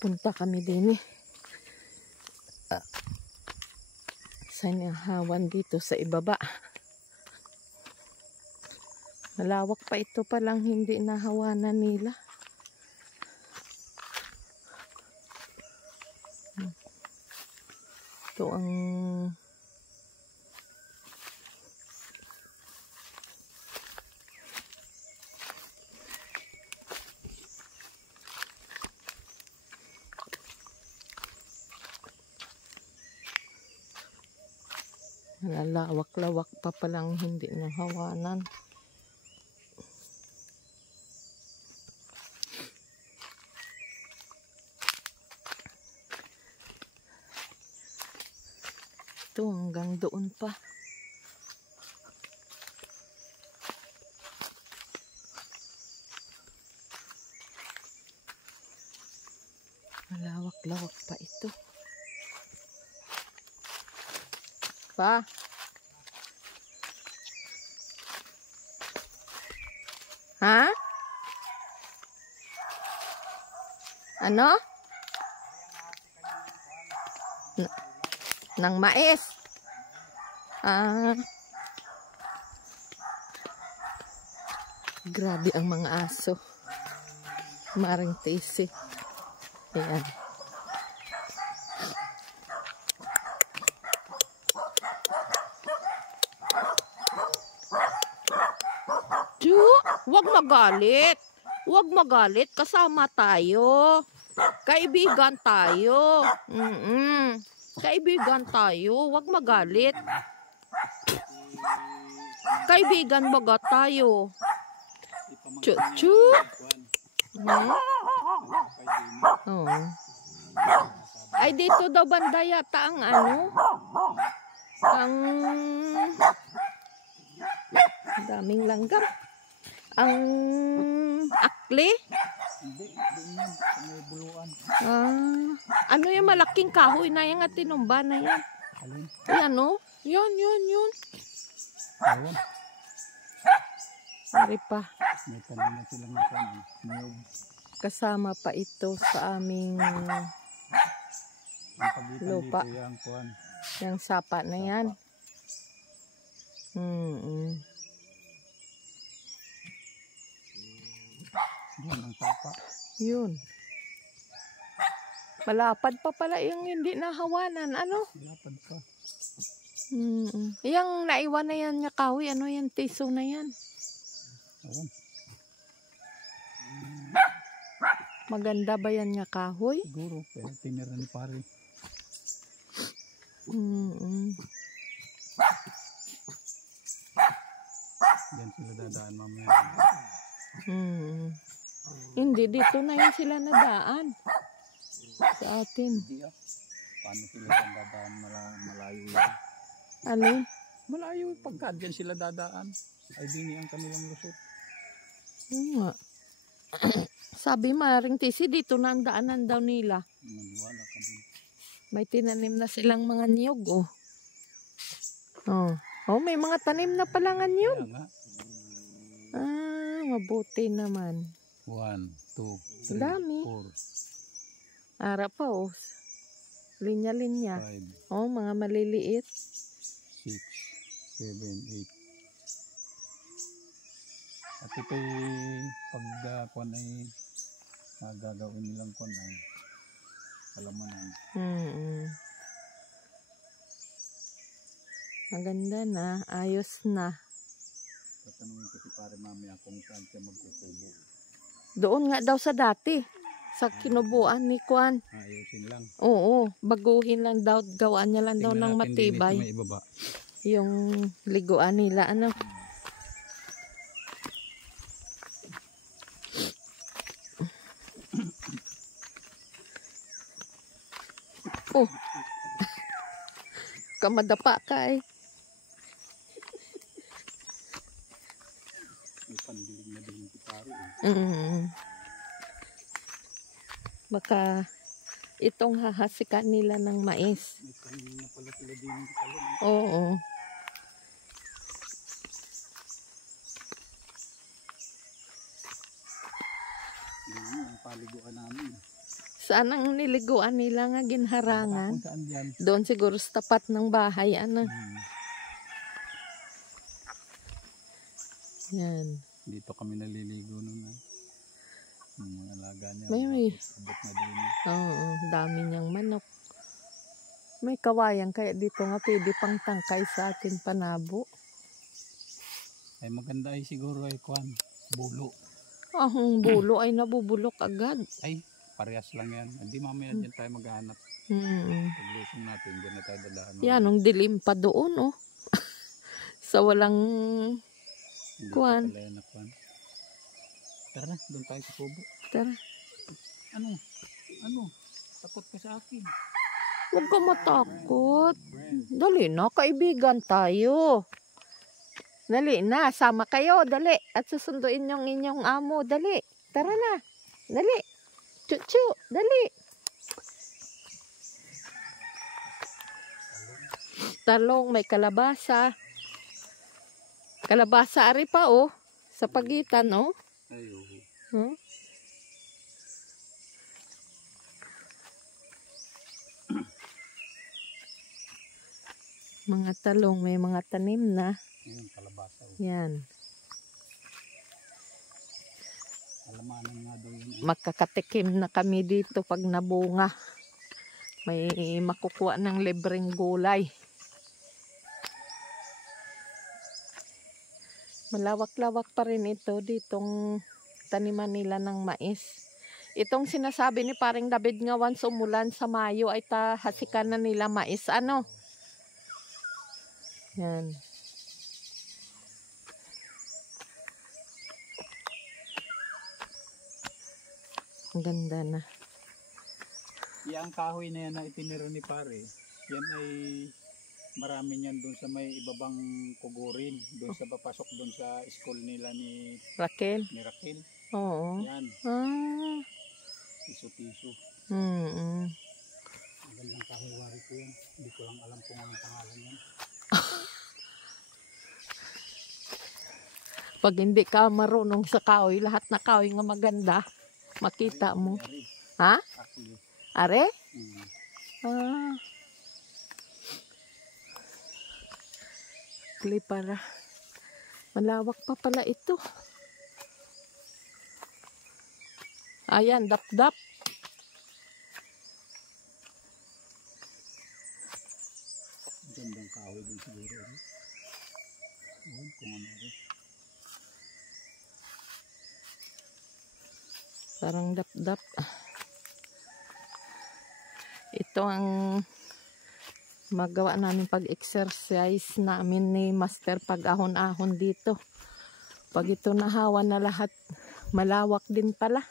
Punta kami din sa inahawan dito sa ibaba. Malawak pa ito palang hindi nahawanan nila. Ito ang lawak-lawak pa palang hindi nahawanan. Ito hanggang doon pa. Malawak-lawak pa ito. Pa. Ha? Ano? Nang mais. Grabe ang mga aso. Maring tisi. Ayan. Wag magalit. Wag magalit. Kasama tayo. Kaibigan tayo. Kaibigan tayo. Wag magalit. Kaibigan baga tayo. Chu. Oh. Ay dito daw banda yata ang daming langgam. Ang akli? Hindi, doon yan. May buluan. Ano yung malaking kahoy na yan at tinumba na yan? Alin? Yan o. Yun. Ayun. Sorry pa. May tanim na silang niyog. Kasama pa ito sa aming lupa. Yung sapa na yan. Yan ang sapa. Yun. Malapad pa pala yung hindi nahawanan. Ano? Malapad pa. Yung naiwan na yan niya kahoy. Ano yan? Tiso na yan. Ayun. Maganda ba yan niya kahoy? Siguro. Pero tinira ni pare. Diyan sila dadaan mamaya. Hindi, dito na yun sila nadaan. Sa atin. Paano sila dadaan? Malayo yan. Alin? Malayo pagka diyan sila dadaan. Ay dini ang kanilang lusot. Nga. Sabi maring tisi dito na ang daanan daw nila. Maniwala ka din. May tinanim na silang mga niyog may mga tanim na pala nga niyog. Mabuti naman. 1, 2, 3, dami. 4. Ara pa linya-linya. 5. Mga maliliit. 6, 7, 8. At ito'y pagkuhan ay magagawin nilang kuhan ay kalamanan. Maganda na. Ayos na. Tatanungin ko si pare mamaya kung saan siya magkukubo. Doon nga daw sa dati. Sa kinubuan ni Kuan. Ayusin lang. Oo. Baguhin lang daw. Gawaan niya lang daw ng matibay. May ibaba. Yung liguan nila. Kamadapa ka May pandilig na din si pare Baka itong hahasikan nila ng mais. May pandilig na pala sila din yung talong. Oo. Yan ang paliguan namin. Saan ang niliguan nila nga Baka ginharangan? kung saan dyan. Doon siguro sa tapat ng bahay. Ano? Yan. Dito kami naliligo nun. Yung mga alaga niya. May. Abot na din. Oo, dami niyang manok. May kawayan kaya dito nga pwede pang tangkay sa atin panabo. Ay maganda ay siguro ay kuwan. Bulo. Ang bulo ay nabubulok agad. Ay, parehas lang yan. Hindi mamaya dyan tayo maghanap. Paglusong natin, dyan na tayo dadaan. Yan, ang dilim pa doon, oh. Sa walang Hindi kuwan. pa pala yan na kuwan. Tara na, doon tayo sa kubo. Tara. Ano? Takot ka sa akin. Huwag ka matakot. Dali na, kaibigan tayo. Dali na, sama kayo, dali. At susunduin yung inyong amo, dali. Tara na, dali. Chuchu, dali. Talong, may kalabasa. Kalabasa ari pa, oh. Sa pagitan, oh. Ayaw. Huh? Mga talong, may mga tanim na. Yung kalabasa. Yan. Alamanan nga daw yun. Magkakatikim na kami dito pag nabunga. May makukuha ng libreng gulay. Malawak-lawak pa rin ito ditong taniman nila ng mais. Itong sinasabi ni paring David nga once umulan sa Mayo ay hasikan na nila mais. Ano? Yan. Ang ganda na. Yung kahoy na yan na itinira ni pare, yan ay marami niyan doon sa may ibabang kugurin, doon sa papasok doon sa school nila ni Raquel? Raquel. Oo. Yan. Ah. Tiso-tiso. Mm-mm. Ang gandang kahoy wari ko yan. Hindi ko lang alam kung anong pangalan yan. Pag hindi ka marunong sa kahoy, lahat na kahoy nga maganda, makita mo. Ha? Are? Ah. Para. Malawak pa pala ito. Ayan, dap-dap. Gandang kahoy din siguro. Ayan, kung ano rin. Parang dap-dap. Ito ang magawa namin pag-exercise namin ni Master pag ahon-ahon dito. Pag ito nahawa na lahat, malawak din pala.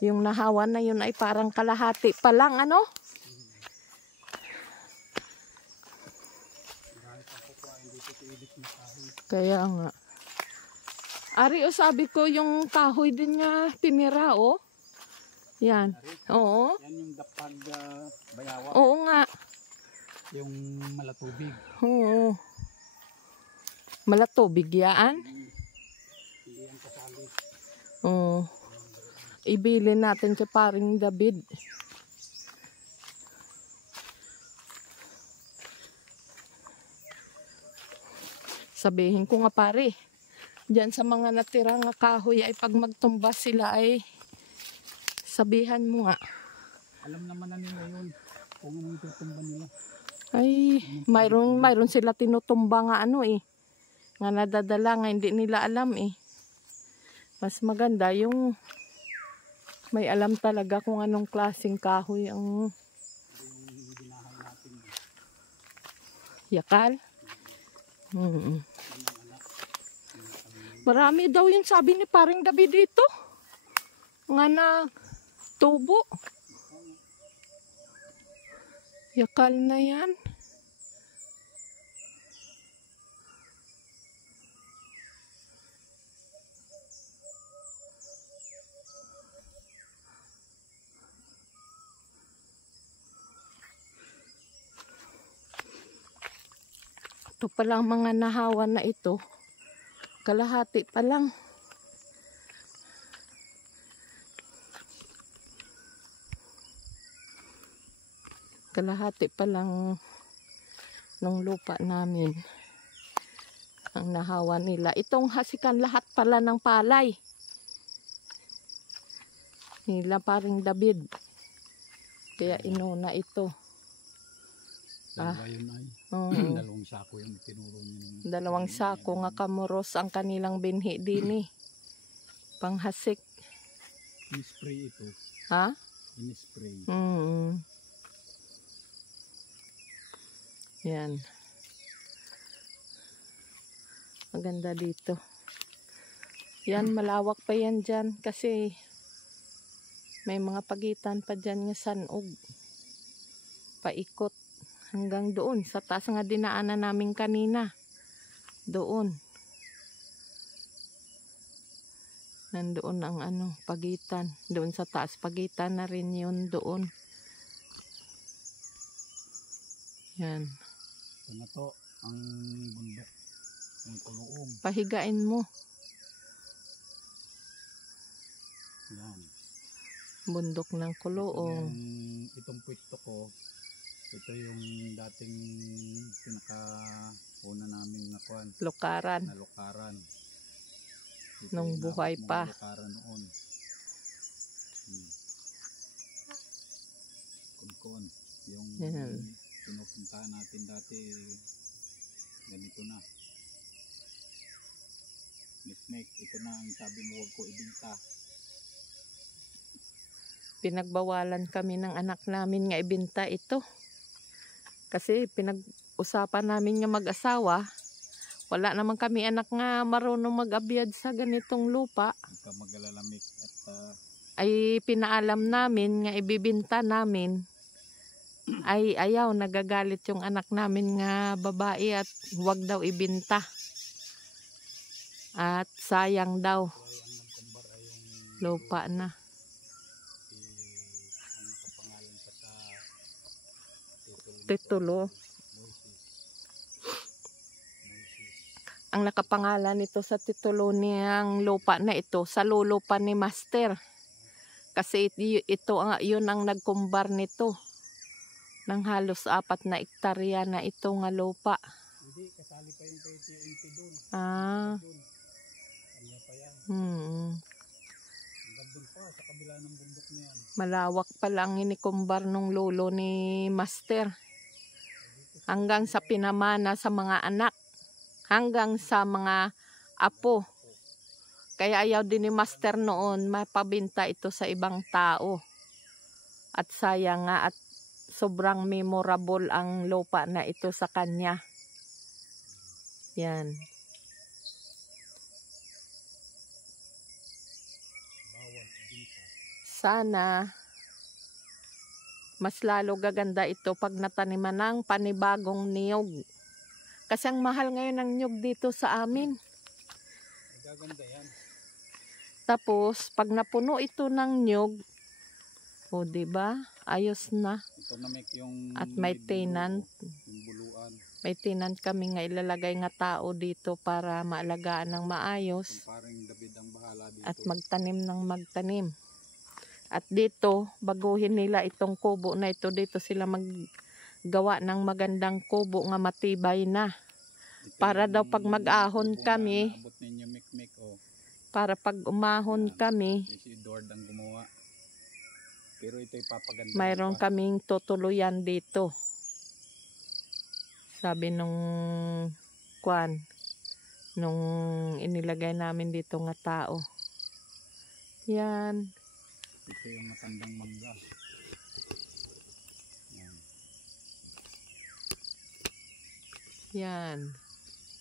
Yung nahawa na yun ay parang kalahati pa lang, ano? Kaya nga. Ari, o sabi ko yung kahoy din nga tinira, oh. Yan. Oo. Yan yung dapag bayawa. Oo nga. Yung malatubig. Oo. Malatubig yan. Iyan kasali. Oo. Ibilin natin kay paring David. Sabihin ko nga pare, diyan sa mga natirang kahoy ay pag magtumba sila ay sabihan mo nga. Alam naman na nila yun kung anong tutumba nila. Ay, mayroon sila tinutumba nga ano eh. Nga nadadala nga hindi nila alam eh. Mas maganda yung may alam talaga kung anong klaseng kahoy ang yakal. Marami daw yung sabi ni paring David dito. Nga na tubo. Yakal na yan. Ito palang mga nahawan na ito. Kalahati pa lang. Kalahati pa lang ng lupa namin ang nahawa nila. Itong hasikan lahat pala ng palay nila paring David. Kaya inuna ito. Dalawa yun ay. Oo. Dalawang sako yung tinuro niyo. Dalawang sako nga kamuros ang kanilang binhi din eh. Panghasik. In-spray ito. Ha? In-spray. Yan. Maganda dito. Yan, malawak pa yan dyan kasi may mga pagitan pa dyan nga sanog. Paikot hanggang doon sa taas nga dinaanan namin kanina. Doon. Nandoon ang pagitan. Doon sa taas pagitan na rin yun doon. Yan. Ito na to ang bundok ng Kuloong. Pahigain mo. Yan. Bundok ng Kuloong. Itong pwesto ko, ito yung dating pinaka-una namin na kuwan. Lukaran. Na lukaran. Ito Nung yung buhay mga lukaran noon. Kun-kun. Yung pinupuntahan natin dati, ganito na. Nik-nik, ito na ang sabi mo, huwag ko ibinta. Pinagbawalan kami ng anak namin nga ibenta ito. Kasi pinag-usapan namin nga mag-asawa. Wala naman kami anak nga marunong mag-abyad sa ganitong lupa. Ika magalalamik at ay pinaalam namin nga ibibinta namin. Ay ayaw, nagagalit yung anak namin nga babae at huwag daw ibinta. At sayang daw. Lupa na. Titulo. Ang nakapangalan nito sa titulo niyang lupa na ito sa lolo pa ni Master. Kasi yun ang nagkumbar nito. Ng halos 4 na ektarya na ito nga lupa. Hindi, kasali pa yung PTNT doon. Kanya pa yan. Hanggang doon pa, sa kabila ng bundok na yan. Malawak pa lang inikumbar nung lolo ni Master. Hanggang sa pinamana sa mga anak. Hanggang sa mga apo. Kaya ayaw din ni Master noon mapabinta ito sa ibang tao. At sayang nga at sobrang memorable ang lupa na ito sa kanya. Yan. Sana mas lalo gaganda ito pag nataniman ng panibagong niyog. Kasi ang mahal ngayon ng niyog dito sa amin. Gaganda yan. Tapos pag napuno ito ng niyog, o diba? Ayos na. Ito na yung at may tenant. Yung buluan. May tenant kami nga ilalagay nga tao dito para maalagaan ng maayos. Yung parang David ang bahala dito. At magtanim ng magtanim. At dito, baguhin nila itong kubo na ito. Dito sila maggawa ng magandang kubo nga matibay na. Ito Para daw pag mag-ahon kami, naabot ninyo, Mikmik, para pag umahon kami, si Edward ang gumawa. Pero ito ipapaganda. mayroon kaming tutuluyan dito. Sabi nung nung inilagay namin dito nga tao. Yan. Ito yung matandang mangga. Yan.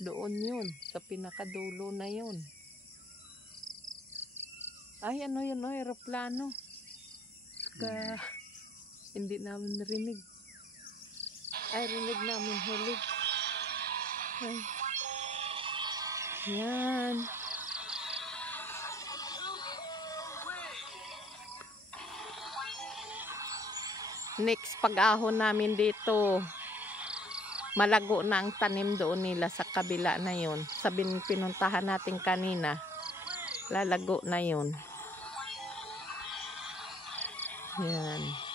Doon yun. Sa pinakadulo na yun. Ay, ano yun? Aeroplano. Hindi namin narinig. Ay, rinig namin huli. Ay. Yan. Next pag-ahon namin dito, malago na ang tanim doon nila sa kabila na yun. Sabihin pinuntahan natin kanina, lalago na yun. Yan.